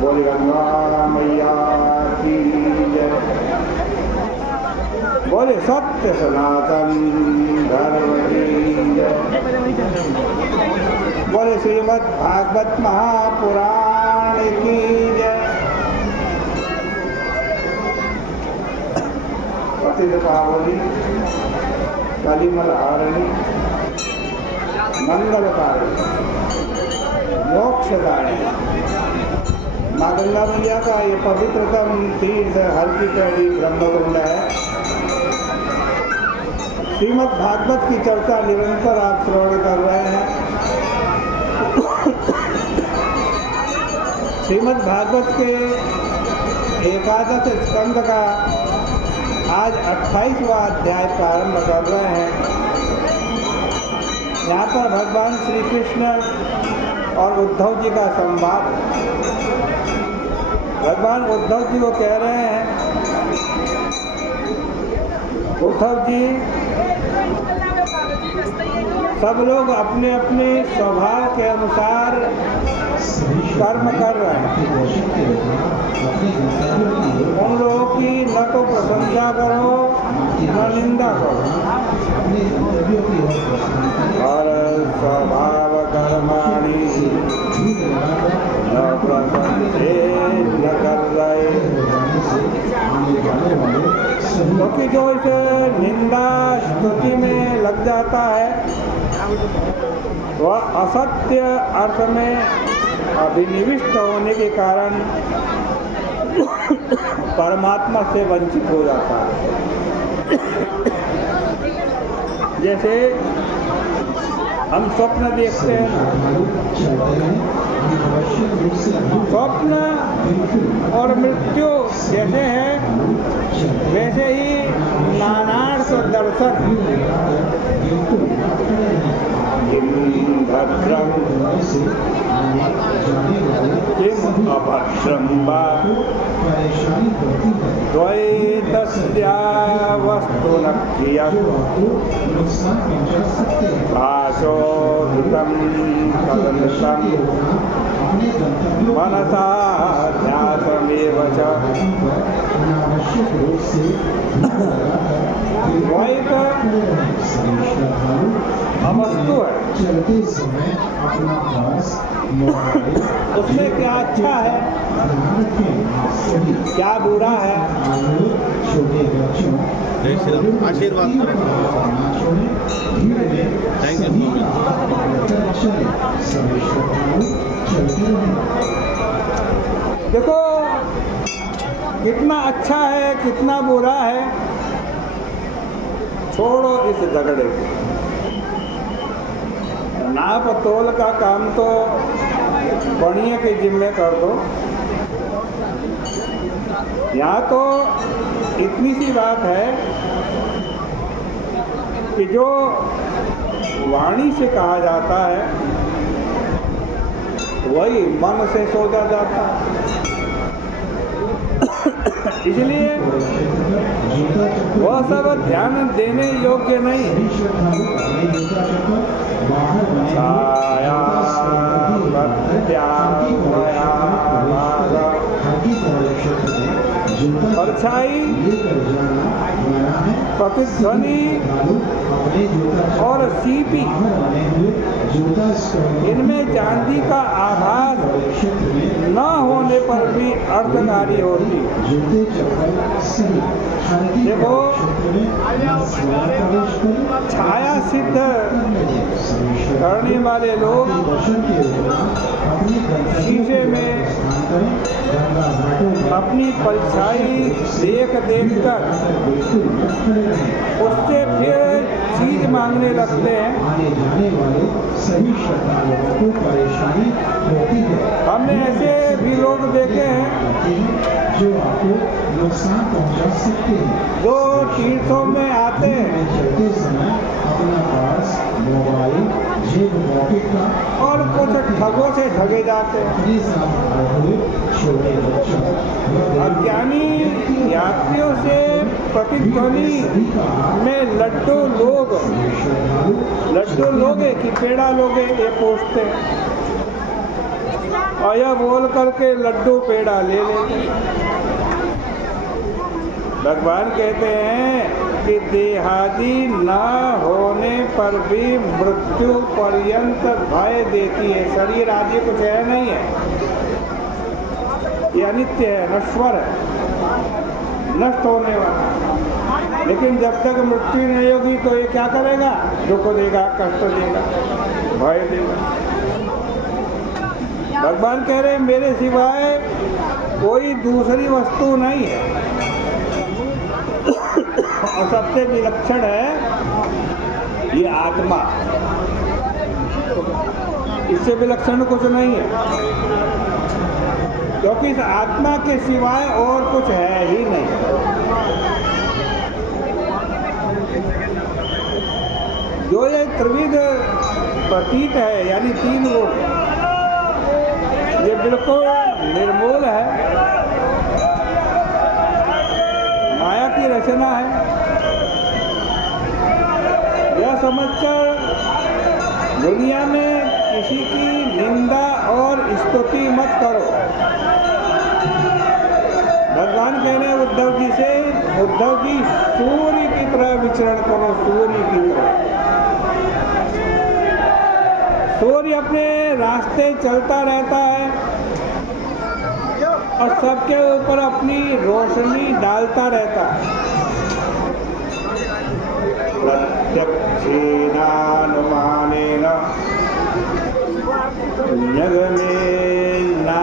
बोले गंगा मैया की जय। बोले सत्य सनातन धर्म की जय। बोले श्रीमद् भागवत महापुराण की जय। प्रसिद्ध पावनी कलिमल हारिणी मंगलकारिणी मोक्षदायिनी माँ गंगा मैया का ये पवित्रतम तीर्थ हर की पैड़ी ब्रह्मकुंड है। श्रीमद् भागवत की चर्चा निरंतर आप श्रवण कर रहे हैं। श्रीमद् भागवत के एकादश स्कंद का आज 28वां अध्याय प्रारंभ कर रहे हैं। यहाँ पर भगवान श्री कृष्ण और उद्धव जी का संवाद। भगवान उद्धव जी को कह रहे हैं, उद्धव जी सब लोग अपने अपने स्वभाव के अनुसार कर्म कर रहे हैं। उन लोगों की न तो प्रशंसा करो न निंदा करो। और स्वभाव कर्माणि न प्रशंसे न कर रहे। क्योंकि जो इस निंदा स्तुति में लग जाता है वह असत्य अर्थ में अभिनिविष्ट होने के कारण परमात्मा से वंचित हो जाता है। जैसे हम स्वप्न देखते हैं, स्वप्न और मृत्यु जैसे है वैसे ही नानार्थ दर्शन। भद्रम किम अभद्रम वा द्वैतस्या वस्तुनः कियत् भासोऽधृतं तदनुसं मनसा ध्यासमेव च। द्वैत अवस्तु है, उसमें क्या अच्छा है क्या बुरा है। आशीर्वाद थैंक यू। देखो कितना अच्छा है कितना बुरा है, छोड़ो इस झगड़े को। नाप तोल का काम तो बढ़िया के जिम्मे कर दो। यहाँ तो इतनी सी बात है कि जो वाणी से कहा जाता है वही मन से सोचा जाता है। इसलिए वह सब ध्यान देने योग्य नहीं। छाया परछाई प्रतिध्वनि और सीपी इनमें चांदी का आभास न होने पर भी अर्थकारी होती। देखो छाया सिद्ध करने वाले लोग शीशे में अपनी परछाई देख कर उससे फिर चीज मांगने लगते हैं। हमने ऐसे भी लोग देखे हैं जो आपको नुकसान पहुंचा सकते हैं। जो तीर्थों में आते हैं अपना पास मोबाइल जेब पॉकेट का और कुछ ठगों से ठगे जाते हैं। अज्ञानी यात्रियों से प्रतिध्वनि में लड्डू लोगे कि पेड़ा लोगे ये पूछते हैं। और यह बोल करके लड्डू पेड़ा ले लेते हैं। भगवान कहते हैं कि देहादि न होने पर भी मृत्यु पर्यंत भय देती है। शरीर आदि कुछ है नहीं है, ये अनित्य है, नश्वर है, नष्ट होने वाला। लेकिन जब तक मृत्यु नहीं होगी तो ये क्या करेगा? दुख देगा, कष्ट देगा, भय देगा। भगवान कह रहे हैं मेरे सिवाय कोई दूसरी वस्तु नहीं है और सबसे विलक्षण है ये आत्मा, इससे विलक्षण कुछ नहीं है, क्योंकि इस आत्मा के सिवाय और कुछ है ही नहीं। जो ये त्रिविध प्रतीत है यानी तीन गुण, ये बिल्कुल निर्मूल है, माया की रचना है। यह समझकर दुनिया में किसी की निंदा और स्तुति मत करो। भगवान कह रहे हैं उद्धव जी से, उद्धव जी सूर्य की तरह विचरण करो, सूर्य की तरह। सूर्य अपने रास्ते चलता रहता है और सबके ऊपर अपनी रोशनी डालता रहता है। प्रत्यक्षेनानुमानेन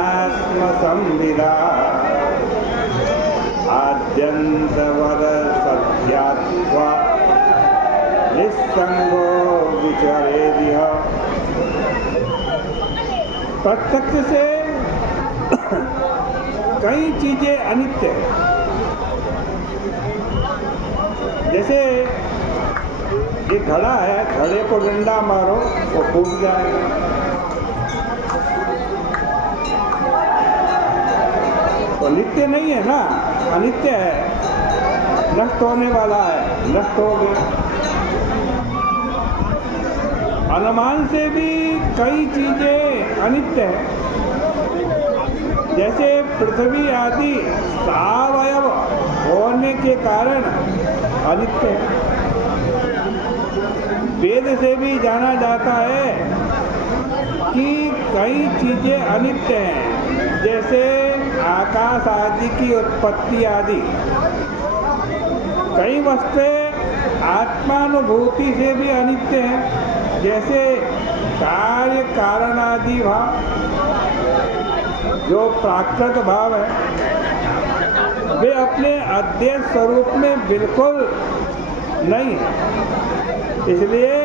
जगमेनात्मसंविदा आद्यन्तवर सत्यात्वा निस्संगो विचरेदिह। प्रत्यक्ष से कई चीजें अनित्य है। जैसे ये घड़ा है, घड़े को डंडा मारो वो फूट जाएगा। तो नित्य नहीं है ना, अनित्य है, नष्ट होने वाला है, नष्ट हो गया। अनुमान से भी कई चीजें अनित्य है। जैसे पृथ्वी आदि सावयव होने के कारण अनित्य है। वेद से भी जाना जाता है कि कई चीजें अनित्य हैं, जैसे आकाश आदि की उत्पत्ति आदि। कई वस्तुएं आत्मानुभूति से भी अनित्य हैं, जैसे कार्य कारण आदि भाव, जो प्राकृत भाव है, वे अपने अद्वैत स्वरूप में बिल्कुल नहीं है। इसलिए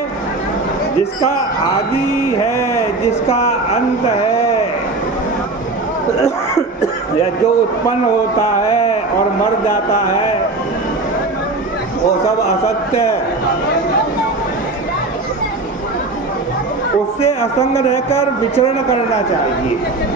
जिसका आदि है, जिसका अंत है, या जो उत्पन्न होता है और मर जाता है, वो सब असत्य है। उससे असंग रहकर विचरण करना चाहिए।